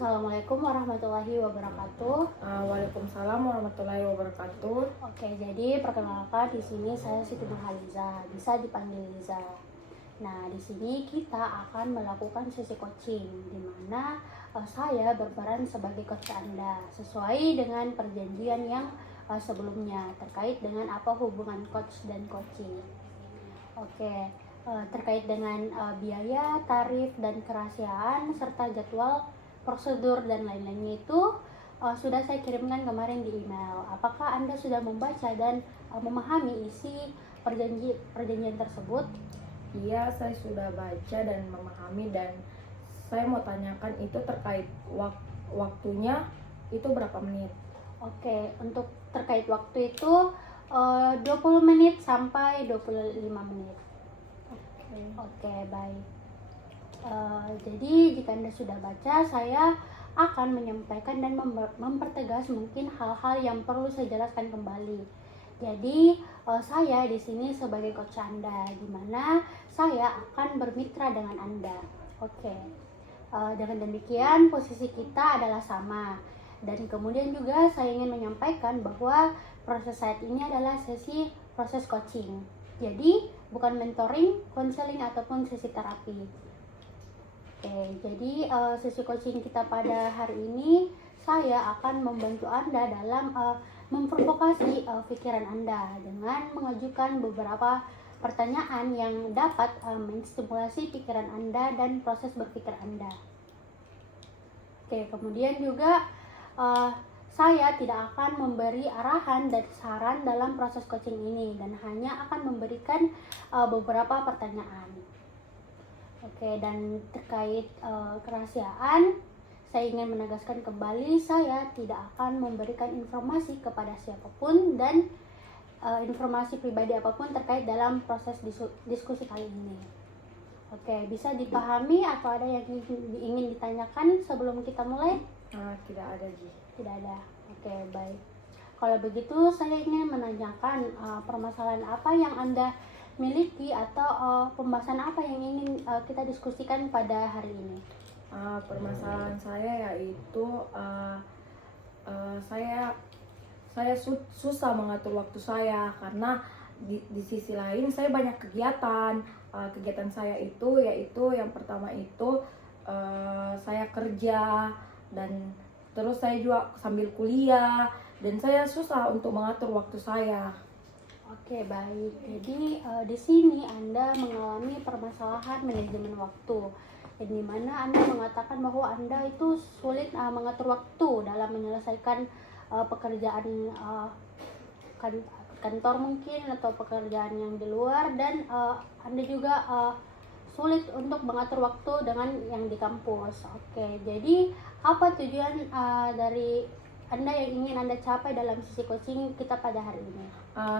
Assalamualaikum warahmatullahi wabarakatuh. Waalaikumsalam warahmatullahi wabarakatuh. Oke, jadi perkenalkan di sini saya Siti Nurhaliza, bisa dipanggil Liza. Nah, di sini kita akan melakukan sesi coaching di mana saya berperan sebagai coach Anda sesuai dengan perjanjian yang sebelumnya terkait dengan apa hubungan coach dan coaching. Oke, terkait dengan biaya, tarif, dan kerahasiaan serta jadwal, prosedur dan lain-lainnya itu sudah saya kirimkan kemarin di email. Apakah Anda sudah membaca dan memahami isi perjanjian tersebut? Iya, saya sudah baca dan memahami, dan saya mau tanyakan itu terkait waktunya itu berapa menit? Oke, untuk terkait waktu itu 20 menit sampai 25 menit. Oke, baik. Jadi jika Anda sudah baca, saya akan menyampaikan dan mempertegas mungkin hal-hal yang perlu saya jelaskan kembali. Jadi saya di sini sebagai coach Anda, di mana saya akan bermitra dengan Anda. Oke. Dengan demikian posisi kita adalah sama. Dan kemudian juga saya ingin menyampaikan bahwa proses saat ini adalah sesi proses coaching. Jadi bukan mentoring, konseling ataupun sesi terapi. Oke, jadi sesi coaching kita pada hari ini saya akan membantu Anda dalam memprovokasi pikiran Anda dengan mengajukan beberapa pertanyaan yang dapat menstimulasi pikiran Anda dan proses berpikir Anda. Oke, kemudian juga saya tidak akan memberi arahan dan saran dalam proses coaching ini dan hanya akan memberikan beberapa pertanyaan. Oke, dan terkait kerahasiaan, saya ingin menegaskan kembali saya tidak akan memberikan informasi kepada siapapun dan informasi pribadi apapun terkait dalam proses diskusi kali ini. Oke, bisa dipahami atau ada yang ingin ditanyakan sebelum kita mulai? Tidak ada, Ji. Tidak ada. Oke, baik. Kalau begitu saya ingin menanyakan permasalahan apa yang Anda miliki atau pembahasan apa yang ingin kita diskusikan pada hari ini? Permasalahan saya yaitu saya susah mengatur waktu saya karena di sisi lain saya banyak kegiatan. Kegiatan saya itu yaitu yang pertama itu saya kerja, dan terus saya juga sambil kuliah, dan saya susah untuk mengatur waktu saya. Oke, baik. Jadi di sini Anda mengalami permasalahan manajemen waktu, di mana Anda mengatakan bahwa Anda itu sulit mengatur waktu dalam menyelesaikan pekerjaan kantor mungkin atau pekerjaan yang di luar, dan Anda juga sulit untuk mengatur waktu dengan yang di kampus. Oke, jadi apa tujuan dari Anda yang ingin Anda capai dalam sesi coaching kita pada hari ini?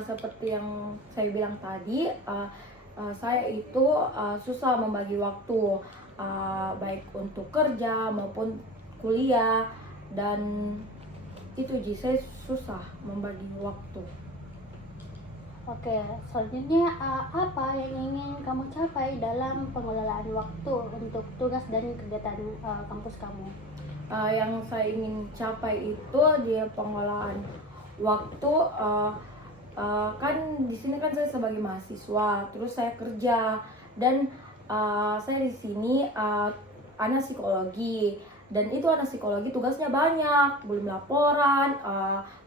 Seperti yang saya bilang tadi, saya itu susah membagi waktu, baik untuk kerja maupun kuliah, dan itu Ji, saya susah membagi waktu. Oke, selanjutnya apa yang ingin kamu capai dalam pengelolaan waktu untuk tugas dan kegiatan kampus kamu? Yang saya ingin capai itu di pengelolaan waktu, kan di sini kan saya sebagai mahasiswa, terus saya kerja, dan saya di sini anak psikologi, dan itu anak psikologi tugasnya banyak, belum laporan,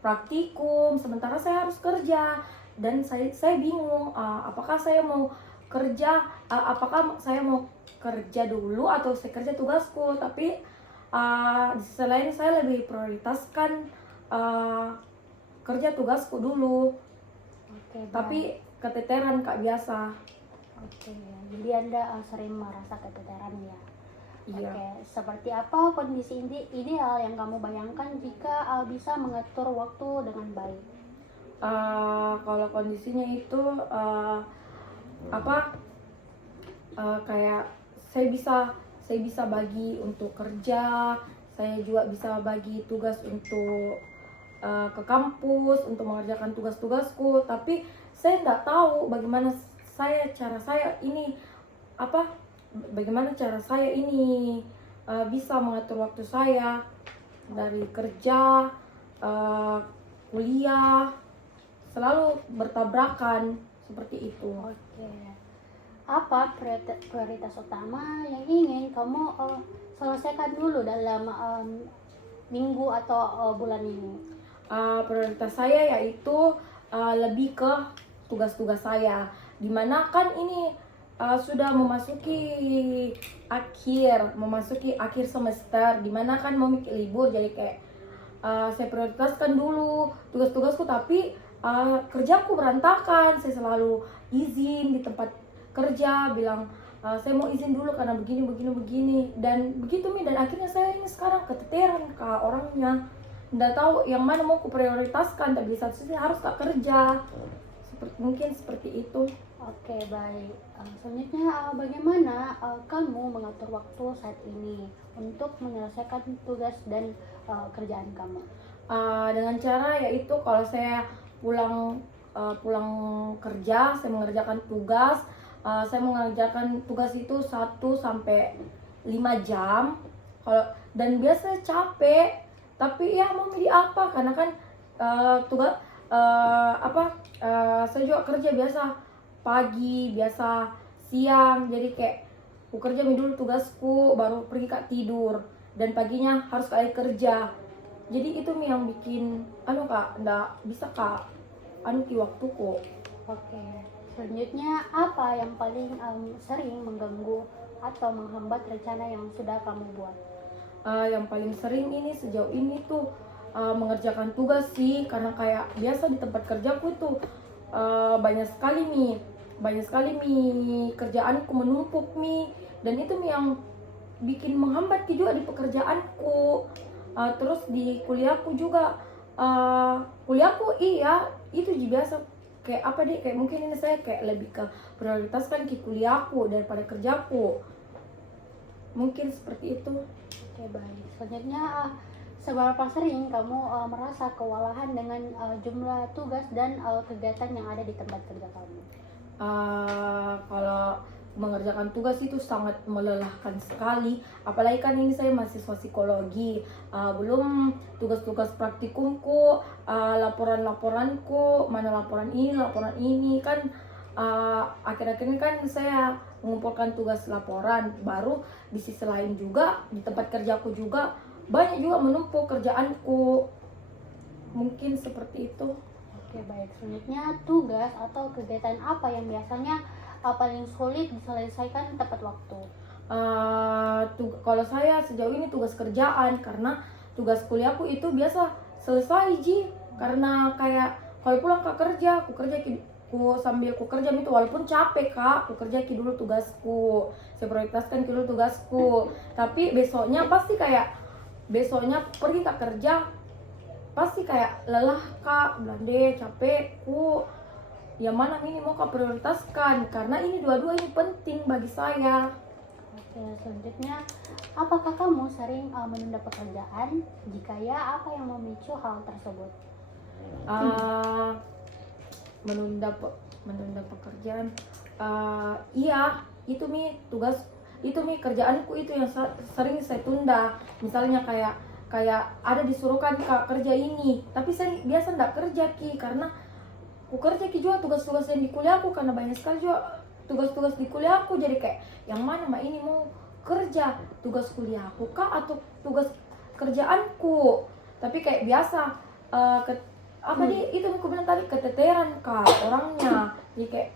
praktikum, sementara saya harus kerja, dan saya bingung apakah saya mau kerja, apakah saya mau kerja dulu atau saya kerja tugasku. Tapi di sisi lain saya lebih prioritaskan kerja tugasku dulu. Oke, Tapi keteteran Kak, biasa. Oke, jadi Anda sering merasa keteteran ya? Iya. Oke, seperti apa kondisi ideal yang kamu bayangkan jika bisa mengatur waktu dengan baik? Kalau kondisinya itu kayak saya bisa bagi untuk kerja, saya juga bisa bagi tugas untuk ke kampus untuk mengerjakan tugas-tugasku. Tapi saya nggak tahu bagaimana cara saya ini bisa mengatur waktu saya dari kerja, kuliah, selalu bertabrakan seperti itu. Oke. Apa prioritas utama yang ingin kamu selesaikan dulu dalam minggu atau bulan ini? Prioritas saya yaitu lebih ke tugas-tugas saya, dimana kan ini sudah memasuki akhir semester, dimana kan mau mikir libur, jadi kayak saya prioritaskan dulu tugas-tugasku, tapi kerjaku berantakan. Saya selalu izin di tempat kerja, bilang saya mau izin dulu karena begini dan begitu Mi, dan akhirnya saya ini sekarang keteteran kak orangnya, nggak tahu yang mana mau ku prioritaskan, tapi satu sisi harus kak kerja, mungkin seperti itu. Oke, baik. Selanjutnya, bagaimana kamu mengatur waktu saat ini untuk menyelesaikan tugas dan kerjaan kamu? Dengan cara yaitu kalau saya pulang kerja, saya mengerjakan tugas. Saya mengerjakan tugas itu 1 sampai 5 jam. Dan biasanya capek, tapi ya mau milih apa, karena kan tugas saya juga kerja biasa pagi, biasa siang, jadi kayak aku kerja dulu tugasku baru pergi kak tidur, dan paginya harus kak kerja. Jadi itu yang bikin kak ndak bisa kak ki waktuku. Oke. Selanjutnya, apa yang paling sering mengganggu atau menghambat rencana yang sudah kamu buat? Yang paling sering ini sejauh ini tuh mengerjakan tugas sih, karena kayak biasa di tempat kerjaku tuh banyak sekali kerjaanku menumpuk dan itu yang bikin menghambat juga di pekerjaanku. Terus di kuliahku juga, kuliahku iya itu biasa kayak mungkin ini saya kayak lebih ke prioritaskan ke kuliahku daripada kerjaku, mungkin seperti itu. Oke, baik. Selanjutnya, seberapa sering kamu merasa kewalahan dengan jumlah tugas dan kegiatan yang ada di tempat kerja kamu? Kalau mengerjakan tugas itu sangat melelahkan sekali, apalagi kan ini saya mahasiswa psikologi, belum tugas-tugas praktikumku, laporanku, mana laporan ini kan akhir-akhir ini kan saya mengumpulkan tugas laporan, baru di sisi lain juga di tempat kerjaku juga banyak juga menumpuk kerjaanku, mungkin seperti itu. Oke, baik. Selanjutnya, tugas atau kegiatan apa yang biasanya paling sulit diselesaikan tepat waktu? Kalau saya sejauh ini tugas kerjaan, karena tugas kuliahku itu biasa selesai karena kayak kalau pulang ke kerja, sambil ku kerja itu walaupun capek kak, ku kerja dulu tugasku, saya prioritaskan dulu tugasku, tapi besoknya pergi ke kerja pasti kayak lelah kak, bilang deh capekku, yang mana ini mau kak prioritaskan, karena ini dua-dua ini penting bagi saya. Oke, selanjutnya, apakah kamu sering menunda pekerjaan? Jika ya, apa yang memicu hal tersebut? Menunda pekerjaan, iya itu tugas itu kerjaanku itu yang sering saya tunda. Misalnya kayak ada disuruhkan kak kerja ini, tapi saya biasa ndak kerja karena aku kerja juga tugas-tugas yang di kuliahku, karena banyak sekali juga tugas-tugas di kuliahku, jadi kayak yang mana ini mau kerja tugas kuliahku kak atau tugas kerjaanku, tapi kayak biasa itu aku bilang tadi, keteteran kak orangnya, jadi kayak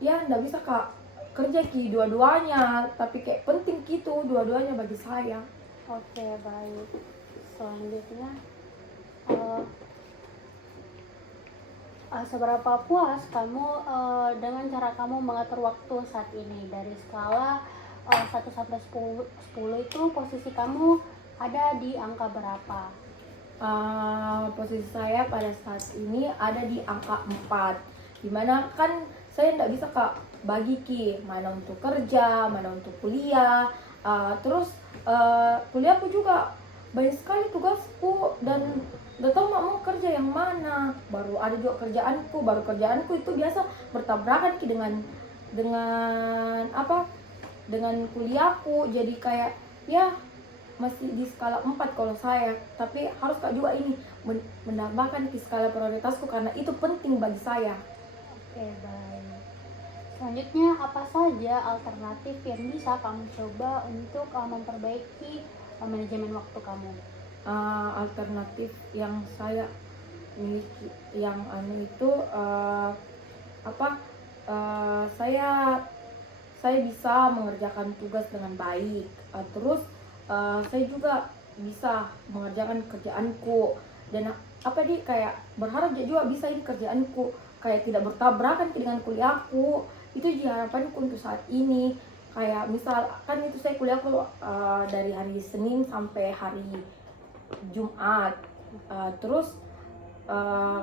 ya ndak bisa kak kerja dua-duanya, tapi kayak penting gitu dua-duanya bagi saya. Oke, baik. Selanjutnya, seberapa puas kamu dengan cara kamu mengatur waktu saat ini? Dari skala 1 sampai 10 itu posisi kamu ada di angka berapa? Posisi saya pada saat ini ada di angka 4, dimana kan saya tidak bisa kak bagi mana untuk kerja, mana untuk kuliah, terus kuliahku juga banyak sekali tugasku, dan gak tahu mau kerja yang mana, baru ada juga kerjaanku itu biasa bertabrakan dengan kuliahku, jadi kayak ya masih di skala 4 kalau saya, tapi harus Kak juga ini menambahkan ke skala prioritasku karena itu penting bagi saya. Oke, baik. Selanjutnya, apa saja alternatif yang bisa kamu coba untuk memperbaiki manajemen waktu kamu? Alternatif yang saya miliki yang itu apa saya bisa mengerjakan tugas dengan baik. Terus saya juga bisa mengerjakan kerjaanku dan kayak berharap juga bisa ini kerjaanku kayak tidak bertabrakan dengan kuliahku. Itu harapanku untuk saat ini. Kayak misal kan itu saya kuliahku dari hari Senin sampai hari Jumat. Terus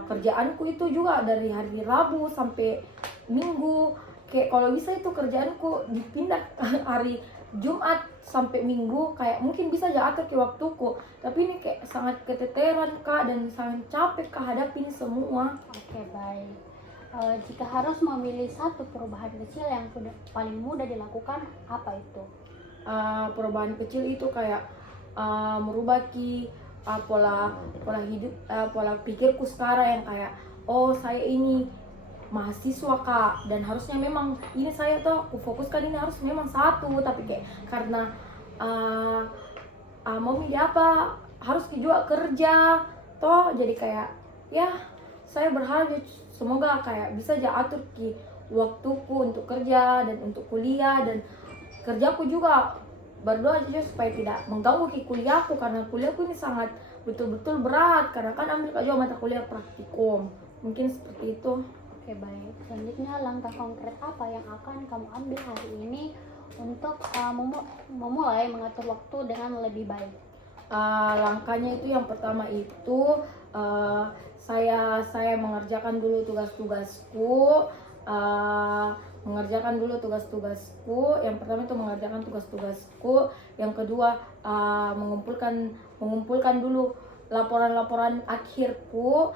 kerjaanku itu juga dari hari Rabu sampai Minggu. Kayak kalau bisa itu kerjaanku dipindah hari Jumat sampai Minggu, kayak mungkin bisa aja atur ke waktuku. Tapi ini kayak sangat keteteran Kak dan sangat capek Kak hadapin semua. Oke, baik. Jika harus memilih satu perubahan kecil yang paling mudah dilakukan, apa itu? Perubahan kecil itu kayak merubah pola hidup, pola pikirku sekarang yang kayak oh saya ini mahasiswa Kak dan harusnya memang ini saya tuh aku fokuskan ini harus memang satu, tapi kayak karena mau milih apa harus juga kerja toh, jadi kayak ya saya berharap semoga kayak bisa aja atur waktuku untuk kerja dan untuk kuliah, dan kerjaku juga berdoa aja supaya tidak mengganggu kuliahku karena kuliahku ini sangat betul-betul berat karena kan ambil juga mata kuliah praktikum. Mungkin seperti itu. Oke, baik. Selanjutnya, langkah konkret apa yang akan kamu ambil hari ini untuk memulai mengatur waktu dengan lebih baik? Langkahnya itu yang pertama itu saya mengerjakan dulu tugas-tugasku. Yang pertama itu mengerjakan tugas-tugasku. Yang kedua mengumpulkan dulu laporan-laporan akhirku.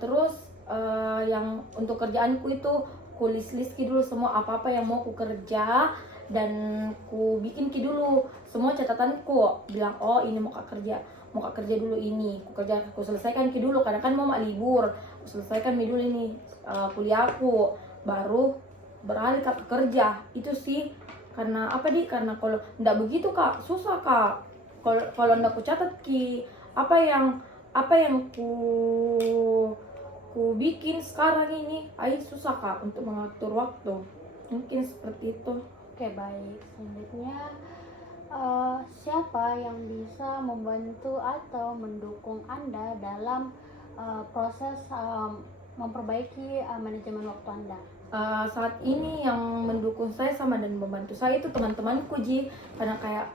Terus yang untuk kerjaanku itu ku list dulu semua apa-apa yang mau ku kerja dan ku bikin dulu semua catatanku, bilang oh ini mau kak kerja dulu ini ku selesaikan dulu karena kan mau libur, ku selesaikan dulu ini kuliahku baru beralih ke kerja. Itu sih karena karena kalau ndak begitu Kak susah Kak, kalau ndak ku catat apa yang ku bikin sekarang ini, susah Kak untuk mengatur waktu. Mungkin seperti itu. Oke, baik. Selanjutnya, siapa yang bisa membantu atau mendukung Anda dalam proses memperbaiki manajemen waktu Anda? Saat ini yang mendukung saya sama dan membantu saya itu teman-temanku karena kayak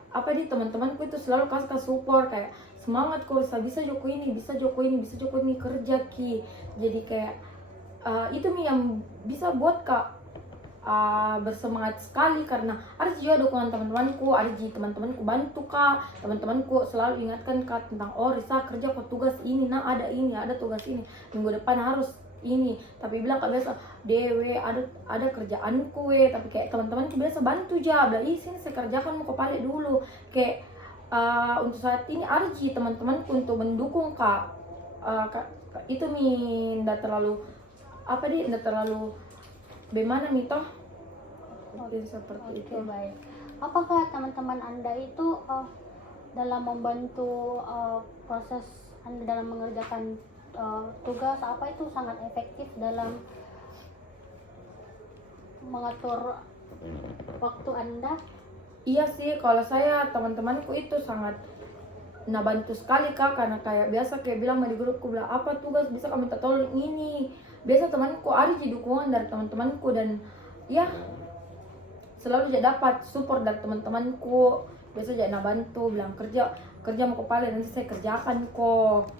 teman-temanku itu selalu kasih support kayak semangat kok bisa joko ini kerja jadi kayak itu yang bisa buat Kak bersemangat sekali karena ada juga dukungan teman-temanku, teman-temanku bantu Kak, teman-temanku selalu ingatkan Kak tentang oh Risa kerja kok tugas ini, ada tugas ini, minggu depan harus ini, tapi bilang Kak biasa dewe ada kerjaanku tapi kayak teman-temanku biasa bantu bilang sini saya kerjakan mau kepala dulu kayak untuk saat ini ada teman-temanku untuk mendukung Kak. Itu nggak terlalu bagaimana toh. Seperti itu. Baik. Apakah teman-teman Anda itu dalam membantu proses Anda dalam mengerjakan tugas itu sangat efektif dalam mengatur waktu Anda? Iya sih, kalau saya teman-temanku itu sangat bantu sekali Kak, karena kayak biasa kayak bilang di grupku bilang apa tugas bisa kamu minta tolong ini. Biasa temanku ada dukungan dari teman-temanku dan ya selalu dapat support dari teman-temanku. Biasa bantu bilang kerja mau kepala nanti saya kerjakan kok.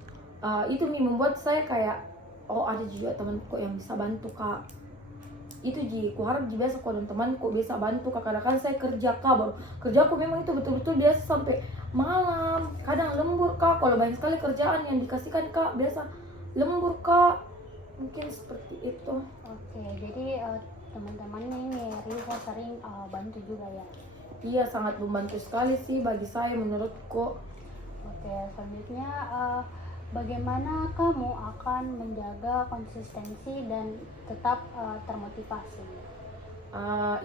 Itu membuat saya kayak oh ada juga temanku yang bisa bantu Kak. Itu ku harap biasa kalau temanku bisa bantu Kak, kadang saya kerja Kak, baru kerjaku memang itu betul-betul biasa sampai malam, kadang lembur Kak, kalau banyak sekali kerjaan yang dikasihkan Kak biasa lembur Kak. Mungkin seperti itu. Oke, jadi teman-temannya ini Risa sering bantu juga ya? Iya, sangat membantu sekali sih bagi saya menurutku. Oke, selanjutnya bagaimana kamu akan menjaga konsistensi dan tetap termotivasi?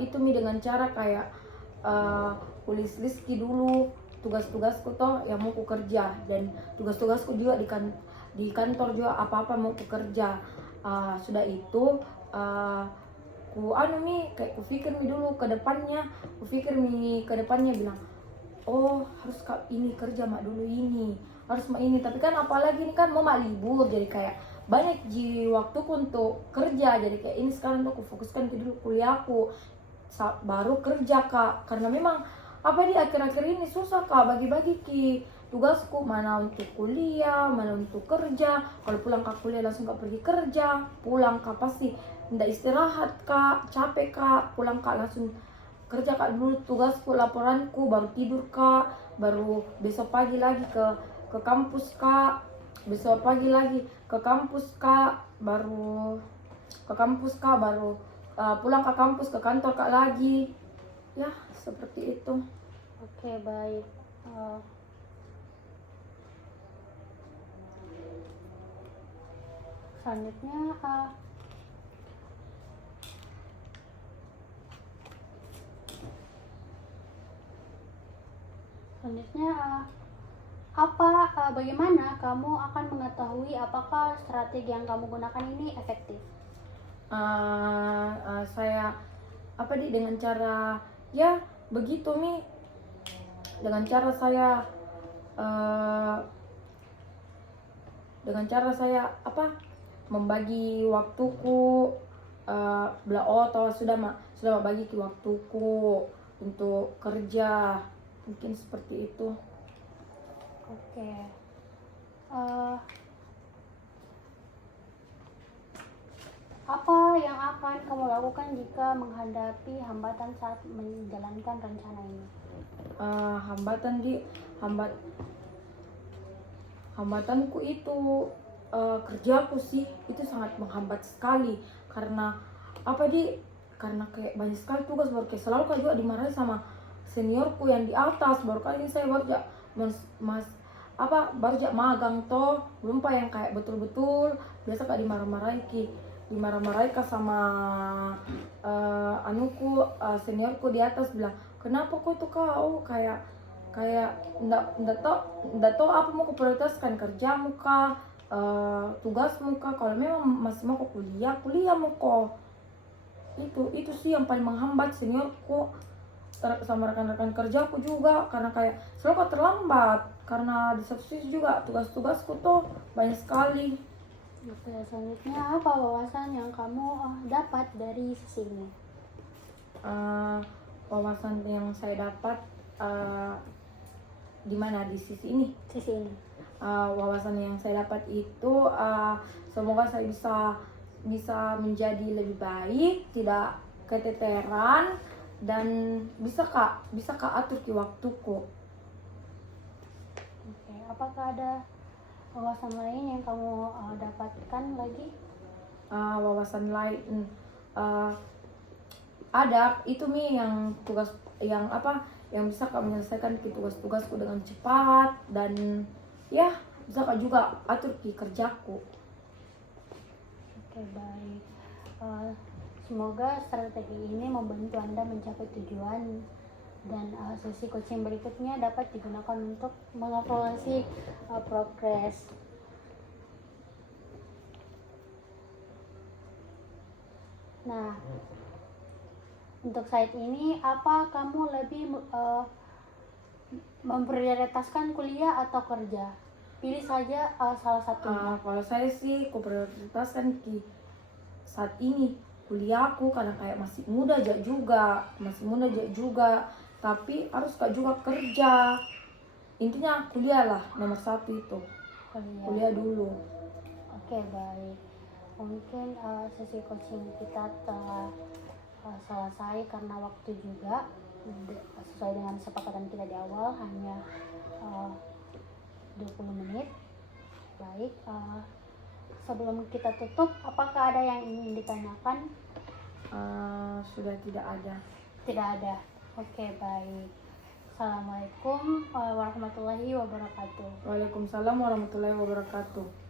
Itu Mi dengan cara kayak tulis liski dulu tugas-tugasku toh yang mau ku kerja, dan tugas-tugasku juga di kantor juga apa-apa mau ku kerja. Sudah itu ku anu Mi kayak ku pikir Mi dulu ke depannya, bilang oh harus ini kerja mak dulu, ini harus mak ini, tapi kan apalagi ini kan mau mak libur jadi kayak banyak waktuku untuk kerja, jadi kayak ini sekarang tuh aku fokuskan ke dulu kuliahku baru kerja Kak, karena memang apa di akhir-akhir ini susah Kak bagi-bagi tugasku, mana untuk kuliah mana untuk kerja. Kalau pulang Kak kuliah langsung Kak pergi kerja, pulang Kak pasti ndak istirahat Kak, capek Kak, pulang Kak langsung kerja Kak dulu tugasku laporanku, baru tidur Kak, baru besok pagi lagi ke kampus Kak, besok pagi lagi ke kampus Kak, baru pulang ke kampus ke kantor Kak lagi, ya seperti itu. Oke, baik. Selanjutnya bagaimana kamu akan mengetahui apakah strategi yang kamu gunakan ini efektif? Saya dengan cara ya begitu Mi, dengan cara saya membagi waktuku, sudah bagi waktuku untuk kerja, mungkin seperti itu. Oke. Eh, apa yang akan kamu lakukan jika menghadapi hambatan saat menjalankan rencana ini? Hambatanku itu kerjaku sih, itu sangat menghambat sekali karena karena kayak banyak sekali tugas, baru kayak selalu kan juga dimarahi sama seniorku yang di atas. Baru kali ini saya baru baru magang toh, belum pak yang kayak betul-betul biasa kak dimarah-marahi kak sama seniorku di atas, bilang kenapa kok tuh kau kayak ndak tahu apa mau ku prioritaskan, kerjamu kah, tugasmu kah, kalau memang masih mau kuliah mau kok. Itu sih yang paling menghambat seniorku sama rekan-rekan kerjaku juga, karena kayak selalu kok terlambat, karena di satu sisi juga tugas-tugasku tuh banyak sekali. Oke, selanjutnya apa wawasan yang kamu dapat dari sesi ini? Wawasan yang saya dapat di mana di sisi ini? Sisi ini. Wawasan yang saya dapat itu semoga saya bisa menjadi lebih baik, tidak keteteran, dan bisa kak atur di waktuku. Oke, apakah ada wawasan lain yang kamu dapatkan lagi? Wawasan lain ada itu Mi, yang tugas yang bisa kak menyelesaikan tugas-tugasku dengan cepat, dan ya bisa kak juga atur di kerjaku. Oke, baik. Semoga strategi ini membantu Anda mencapai tujuan, dan sesi coaching berikutnya dapat digunakan untuk mengevaluasi progres. Nah, untuk saat ini apa kamu lebih memprioritaskan kuliah atau kerja? Pilih saja salah satu. Kalau saya sih aku prioritaskan saat ini kuliahku, karena kayak masih muda juga, tapi harus kak juga kerja. Intinya kuliah lah nomor satu itu. Kuliah dulu. Oke, baik. Mungkin sesi coaching kita telah selesai karena waktu juga, sesuai dengan kesepakatan kita di awal hanya 20 menit. Baik, sebelum kita tutup, apakah ada yang ingin ditanyakan? Sudah tidak ada. Tidak ada. Oke, baik. Assalamualaikum warahmatullahi wabarakatuh. Waalaikumsalam warahmatullahi wabarakatuh.